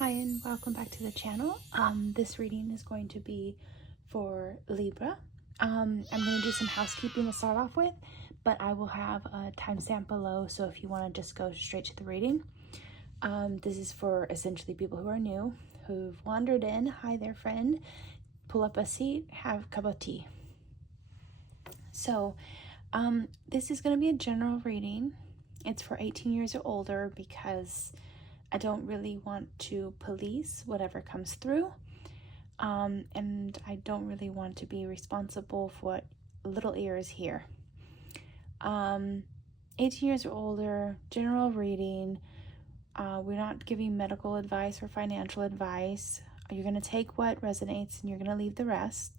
Hi and welcome back to the channel. This reading is going to be for Libra. I'm going to do some housekeeping to start off with, but I will have a timestamp below, so if you want to just go straight to the reading. This is for essentially people who are new, who've wandered in. Hi there, friend. Pull up a seat, have a cup of tea. So, this is going to be a general reading. It's for 18 years or older because I don't really want to police whatever comes through. And I don't really want to be responsible for what little ears hear. 18 years or older, general reading. We're not giving medical advice or financial advice. You're going to take what resonates and you're going to leave the rest.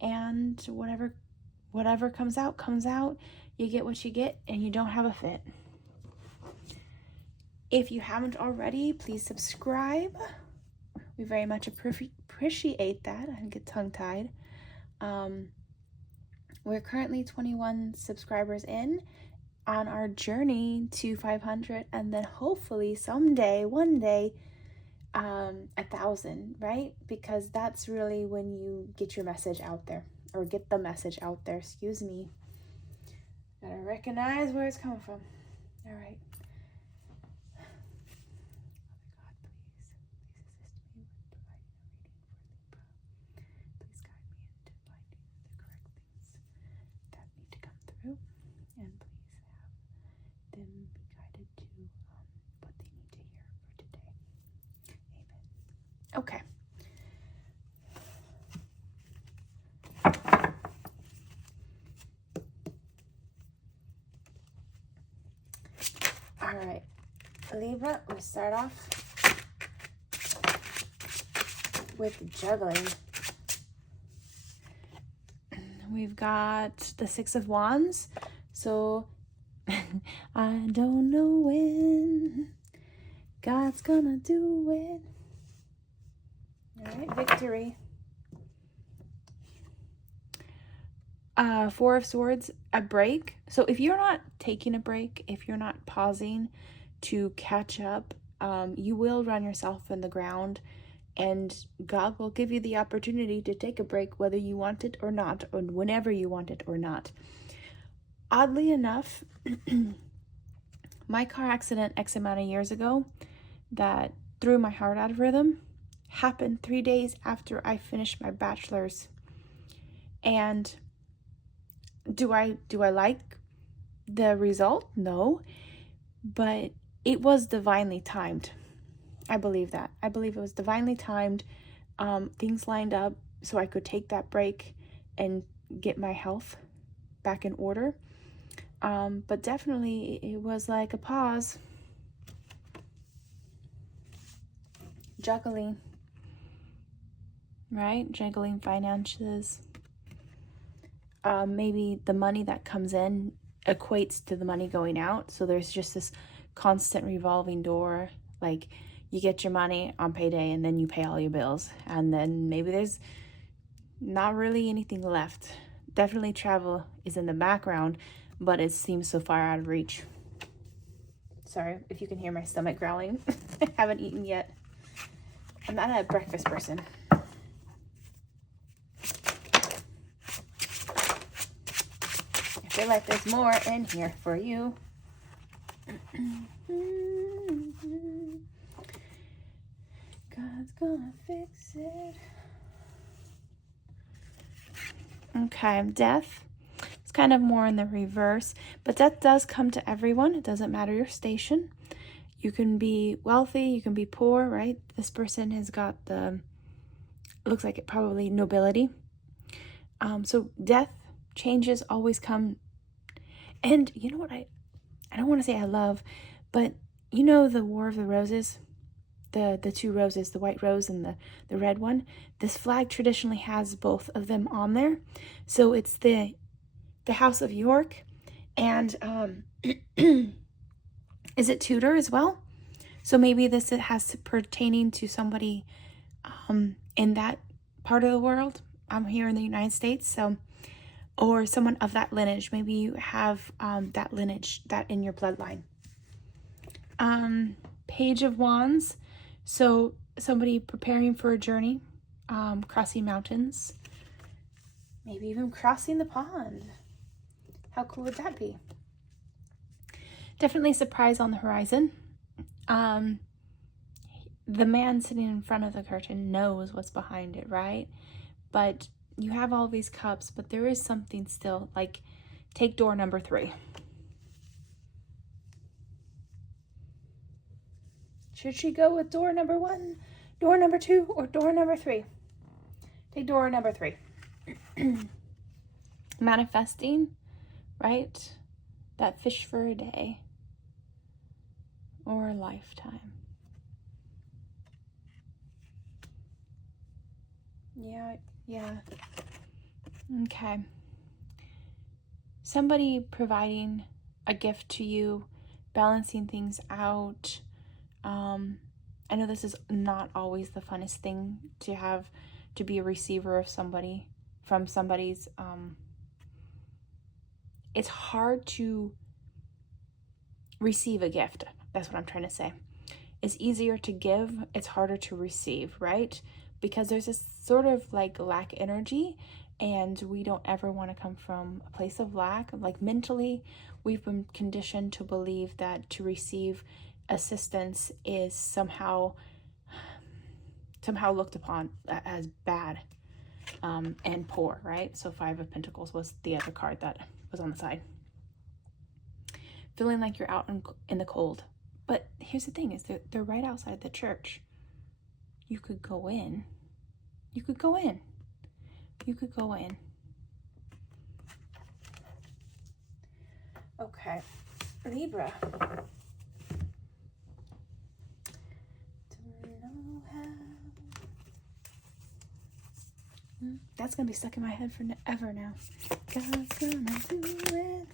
And whatever comes out, comes out. You get what you get and you don't have a fit. If you haven't already, please subscribe. We very much appreciate that. I get tongue-tied. We're currently 21 subscribers in on our journey to 500, and then hopefully someday, one day, 1,000, right? Because that's really when you get your message out there, or get the message out there. Excuse me. Gotta recognize where it's coming from. All right. And please have them be guided to what they need to hear for today. Amen. Okay. All right, Libra, we start off with juggling. We've got the Six of Wands. So, I don't know when God's gonna do it. All right, victory. Four of Swords, a break. So if you're not taking a break, if you're not pausing to catch up, you will run yourself in the ground, and God will give you the opportunity to take a break whether you want it or not, or whenever you want it or not. Oddly enough, my car accident X amount of years ago that threw my heart out of rhythm happened 3 days after I finished my bachelor's. And do I like the result? No. But it was divinely timed. I believe that. I believe it was divinely timed. Things lined up so I could take that break and get my health back in order. But definitely it was like a pause. Juggling, right? Juggling finances. Maybe the money that comes in equates to the money going out. So there's just this constant revolving door. Like you get your money on payday and then you pay all your bills. And then maybe there's not really anything left. Definitely travel is in the background, but it seems so far out of reach. Sorry if you can hear my stomach growling. I haven't eaten yet. I'm not a breakfast person. I feel like there's more in here for you. God's gonna fix it. Okay, death. It's kind of more in the reverse, but death does come to everyone. It doesn't matter your station. You can be wealthy, you can be poor, right? This person has got looks like it probably nobility. So death, changes always come. And you know what I don't want to say I love, but you know the War of the Roses? The two roses, the white rose and the red one. This flag traditionally has both of them on there. So it's the House of York, and is it Tudor as well? So maybe this has pertaining to somebody in that part of the world. I'm here in the United States, so, or someone of that lineage. Maybe you have that lineage, that in your bloodline. Page of Wands. So somebody preparing for a journey, crossing mountains, maybe even crossing the pond. How cool would that be? Definitely surprise on the horizon. The man sitting in front of the curtain knows what's behind it, right? But you have all these cups, but there is something still, like take door number 3. Should she go with door number 1, door number 2, or door number 3? Take door number 3. Manifesting, right? That fish for a day or a lifetime. Yeah. Okay. Somebody providing a gift to you, balancing things out. I know this is not always the funnest thing to have to be a receiver of somebody, from somebody's, it's hard to receive a gift. That's what I'm trying to say. It's easier to give, it's harder to receive, right? Because there's this sort of like lack energy, and we don't ever want to come from a place of lack. Like mentally, we've been conditioned to believe that to receive assistance is somehow looked upon as bad and poor, right? So 5 of Pentacles was the other card that was on the side. Feeling like you're out in the cold. But here's the thing, is they're right outside the church. You could go in. You could go in. You could go in. Okay. Libra. That's going to be stuck in my head forever now. God's gonna do it.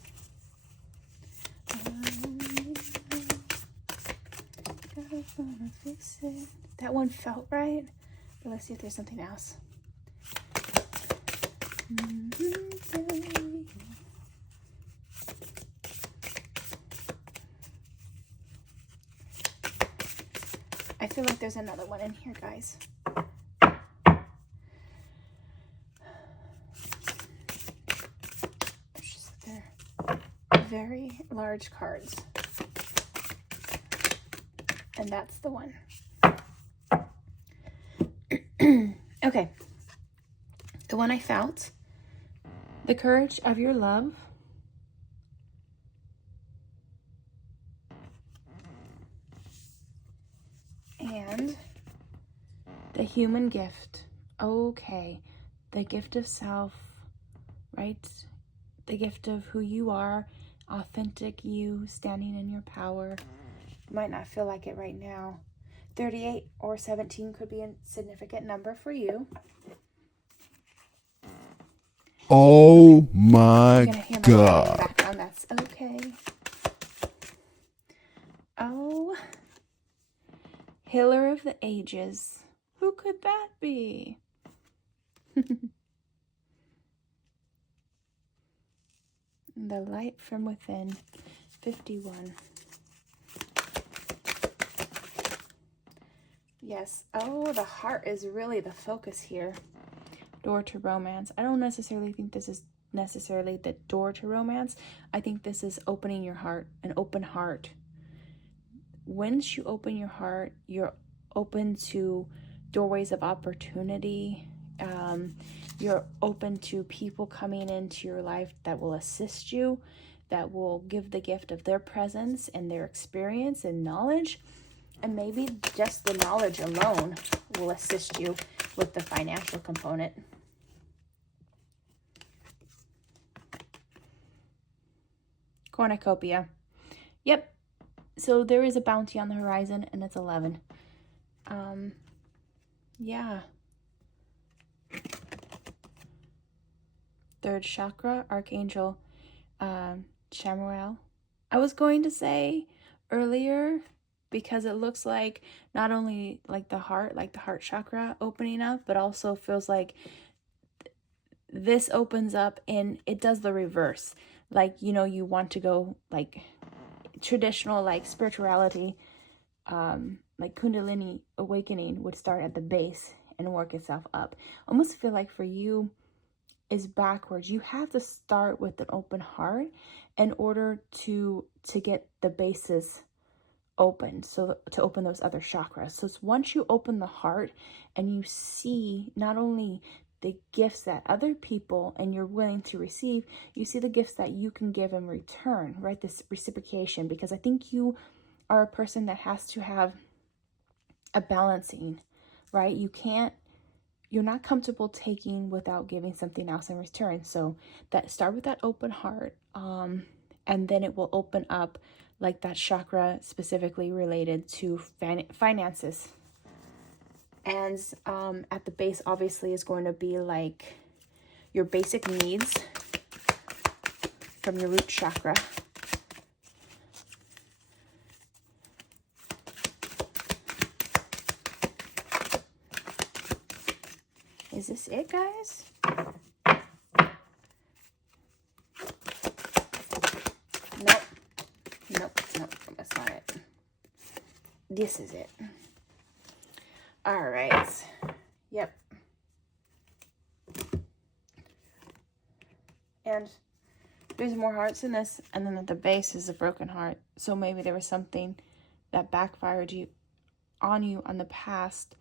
God's gonna fix it. That one felt right. But let's see if there's something else. I feel like there's another one in here, guys. They're very large cards. And that's the one. Okay. The one I felt. The courage of your love. And the human gift. Okay. The gift of self, right? The gift of who you are, authentic you, standing in your power. You might not feel like it right now. 38 or 17 could be a significant number for you. Oh my God. Background. That's okay. Oh, healer of the ages. Who could that be? The light from within. 51. Yes. Oh, the heart is really the focus here. Door to romance. I don't necessarily think this is necessarily the door to romance. I think this is opening your heart, an open heart. Once you open your heart, you're open to doorways of opportunity. You're open to people coming into your life that will assist you, that will give the gift of their presence and their experience and knowledge. And maybe just the knowledge alone will assist you with the financial component. Cornucopia. Yep. So there is a bounty on the horizon, and it's 11. Yeah. Third chakra, Archangel Chamuel. I was going to say earlier, because it looks like not only like the heart chakra opening up, but also feels like this opens up and it does the reverse. Like, you know, you want to go like traditional, like spirituality, like Kundalini awakening would start at the base and work itself up. Almost feel like for you is backwards. You have to start with an open heart in order to get the bases open, so to open those other chakras. So it's once you open the heart and you see not only the gifts that other people and you're willing to receive, you see the gifts that you can give in return, right? This reciprocation, because I think you are a person that has to have a balancing, right? You're not comfortable taking without giving something else in return. So that start with that open heart, and then it will open up, like that chakra specifically related to finances. And at the base, obviously, is going to be like your basic needs from your root chakra. Is this it, guys? Nope, that's not it. This is it. All right. Yep. And there's more hearts in this, and then at the base is a broken heart. So maybe there was something that backfired on you on the past,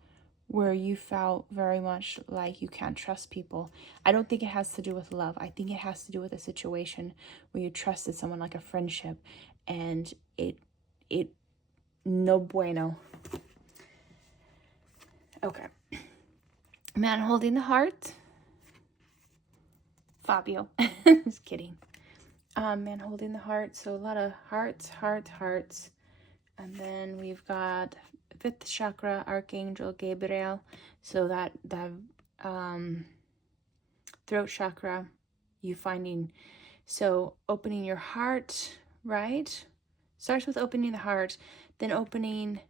where you felt very much like you can't trust people. I don't think it has to do with love. I think it has to do with a situation where you trusted someone, like a friendship, and it no bueno. Okay. Man holding the heart. Fabio. Just kidding. Man holding the heart. So a lot of hearts. And then we've got 5th chakra, Archangel Gabriel. So that throat chakra, you finding, so opening your heart, right? Starts with opening the heart, then opening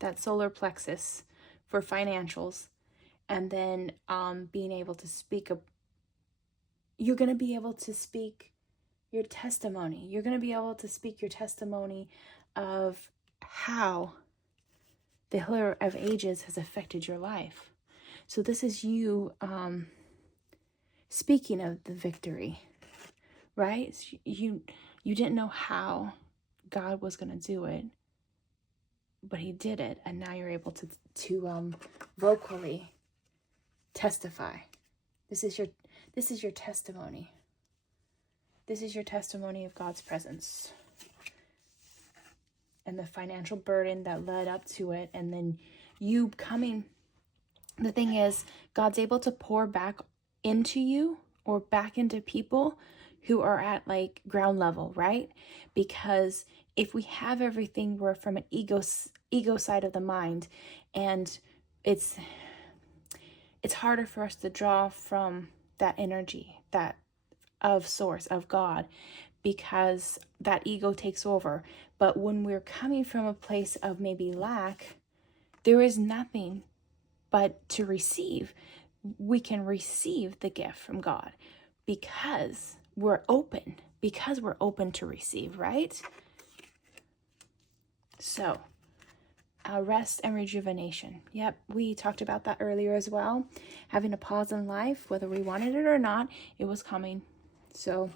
that solar plexus for financials, and then being able to speak. You're going to be able to speak your testimony. You're going to be able to speak your testimony of how the Healer of Ages has affected your life. So this is you speaking of the victory, right? You didn't know how God was going to do it, but he did it, and now you're able to vocally testify. This is your testimony. This is your testimony of God's presence and the financial burden that led up to it, and then you coming. The thing is, God's able to pour back into you or back into people who are at like ground level, right? Because if we have everything, we're from an ego side of the mind, and it's harder for us to draw from that energy, that of source, of God, because that ego takes over. But when we're coming from a place of maybe lack, there is nothing but to receive. We can receive the gift from God because we're open to receive, right? So, rest and rejuvenation. Yep, we talked about that earlier as well. Having a pause in life, whether we wanted it or not, it was coming. So,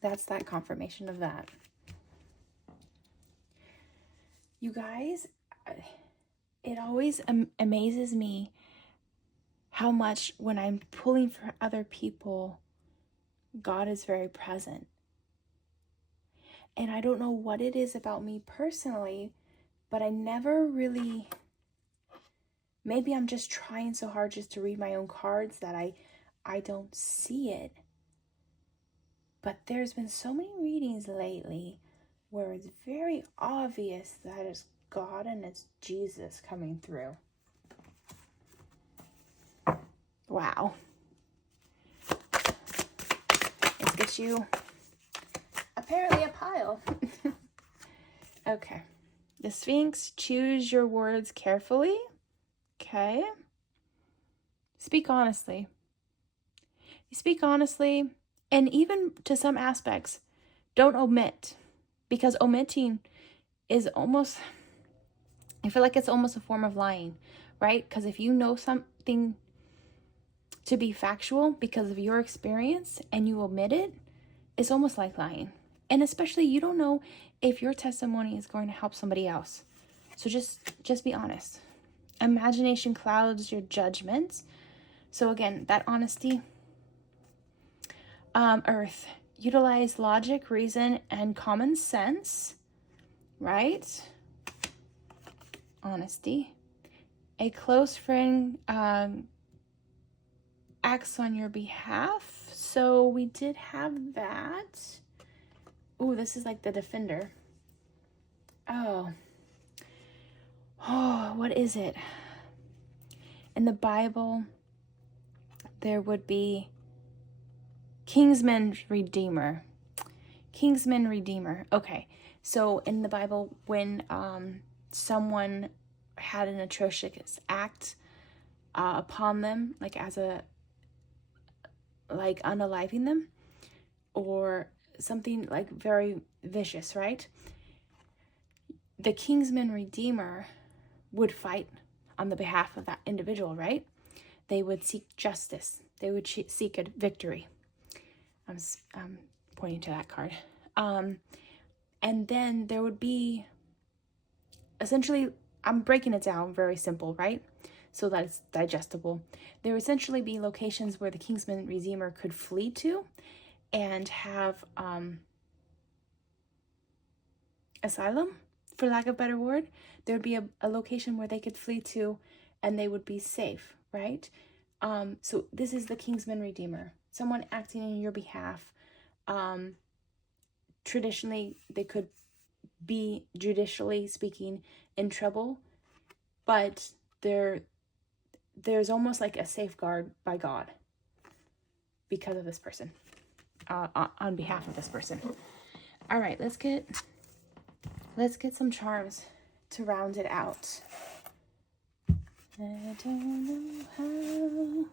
that's that confirmation of that. You guys, it always amazes me how much when I'm pulling for other people, God is very present. And I don't know what it is about me personally, but I never really, maybe I'm just trying so hard just to read my own cards that I don't see it. But there's been so many readings lately where it's very obvious that it's God and it's Jesus coming through. Wow. Let's get you apparently a pile. Okay. The Sphinx, choose your words carefully. Okay. Speak honestly. Speak honestly, and even to some aspects, don't omit, because omitting is almost, I feel like it's almost a form of lying, right? Because if you know something to be factual because of your experience and you omit it, it's almost like lying. And especially you don't know if your testimony is going to help somebody else. So just be honest. Imagination clouds your judgments. So again, that honesty. Earth, utilize logic, reason, and common sense, right? Honesty. A close friend acts on your behalf. So we did have that. Ooh, this is like the defender. Oh, what is it? In the Bible, there would be Kingsman Redeemer. Kingsman Redeemer. Okay. So in the Bible, when someone had an atrocious act upon them, like as a, like unaliving them, or something like very vicious, right? The Kingsman Redeemer would fight on the behalf of that individual, right? They would seek justice. They would seek a victory. I'm pointing to that card. And then there would be, essentially, I'm breaking it down very simple, right? So that it's digestible. There would essentially be locations where the Kingsman Redeemer could flee to and have asylum, for lack of a better word. There would be a location where they could flee to and they would be safe, right? So this is the Kingsman Redeemer, someone acting in your behalf. Traditionally, they could be, judicially speaking, in trouble, but there's almost like a safeguard by God because of this person, on behalf of this person. All right, let's get some charms to round it out. I don't know how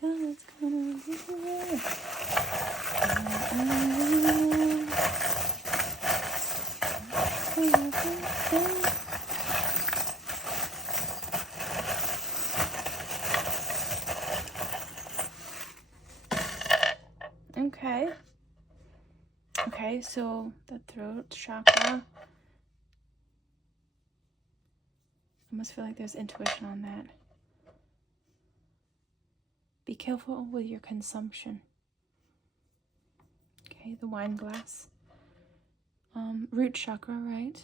God's gonna do it. Okay, so the throat chakra. I almost feel like there's intuition on that. Be careful with your consumption. Okay, the wine glass. Root chakra, right?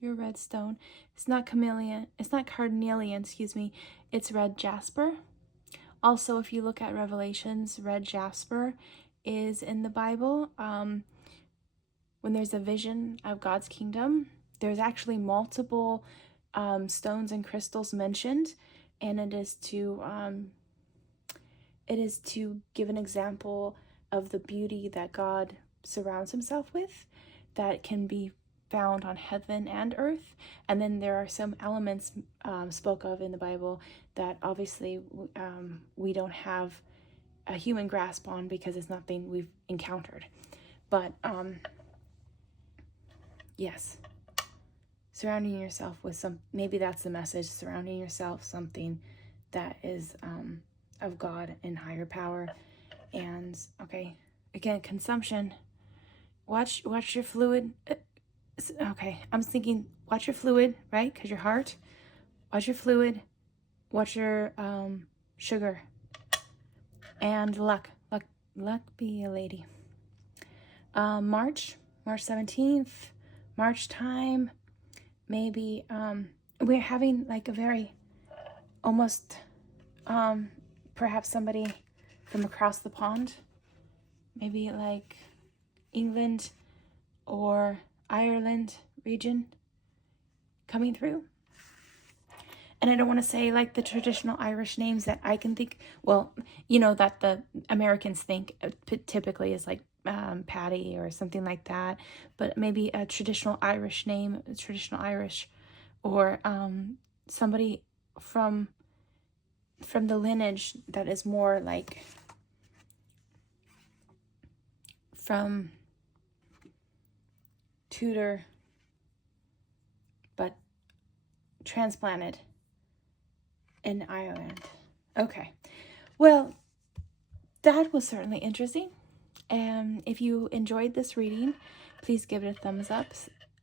Your red stone. It's not chameleon. It's not carnelian, It's red jasper. Also, if you look at Revelations, red jasper is in the Bible. When there's a vision of God's kingdom, there's actually multiple stones and crystals mentioned, and it is to give an example of the beauty that God surrounds himself with, that can be found on heaven and earth. And then there are some elements spoke of in the Bible that obviously we don't have a human grasp on because it's nothing we've encountered. But yes, surrounding yourself with maybe that's the message, surrounding yourself something that is of God and higher power. And okay, again, consumption. Watch your fluid. Okay, I'm thinking watch your fluid, right? Because your heart. Watch your fluid. Watch your sugar. And luck be a lady. March 17th, March time. Maybe we're having like a very almost perhaps somebody from across the pond, maybe like England or Ireland region coming through. And I don't want to say like the traditional Irish names that I can think, well, that the Americans think typically is like Patty or something like that, but maybe a traditional Irish name, or somebody from the lineage that is more like from Tudor, but transplanted in Ireland. Okay. Well, that was certainly interesting. And if you enjoyed this reading, please give it a thumbs up.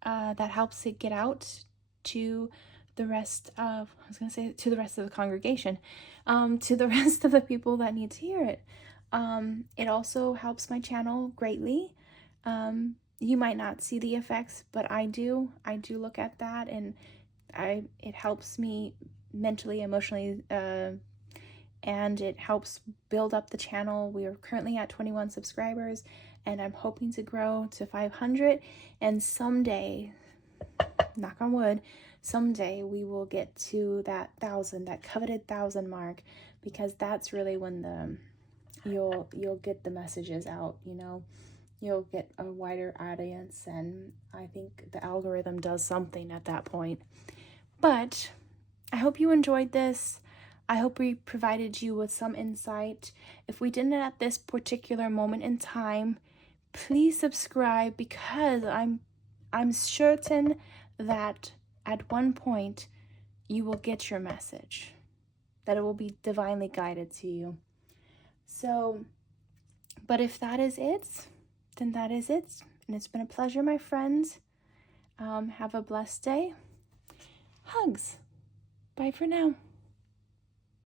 That helps it get out to the rest of, to the rest of the congregation, to the rest of the people that need to hear it. It also helps my channel greatly. You might not see the effects, but I do look at that, and it helps me mentally, emotionally, and it helps build up the channel. We are currently at 21 subscribers, and I'm hoping to grow to 500, and someday, knock on wood, someday we will get to that 1,000, that coveted 1,000 mark, because that's really when you'll get the messages out, you know. You'll get a wider audience, and I think the algorithm does something at that point. But I hope you enjoyed this. I hope we provided you with some insight. If we didn't at this particular moment in time, please subscribe, because I'm certain that at one point you will get your message, that it will be divinely guided to you. So, but if that is it, then that is it. And it's been a pleasure, my friends. Have a blessed day. Hugs. Bye for now.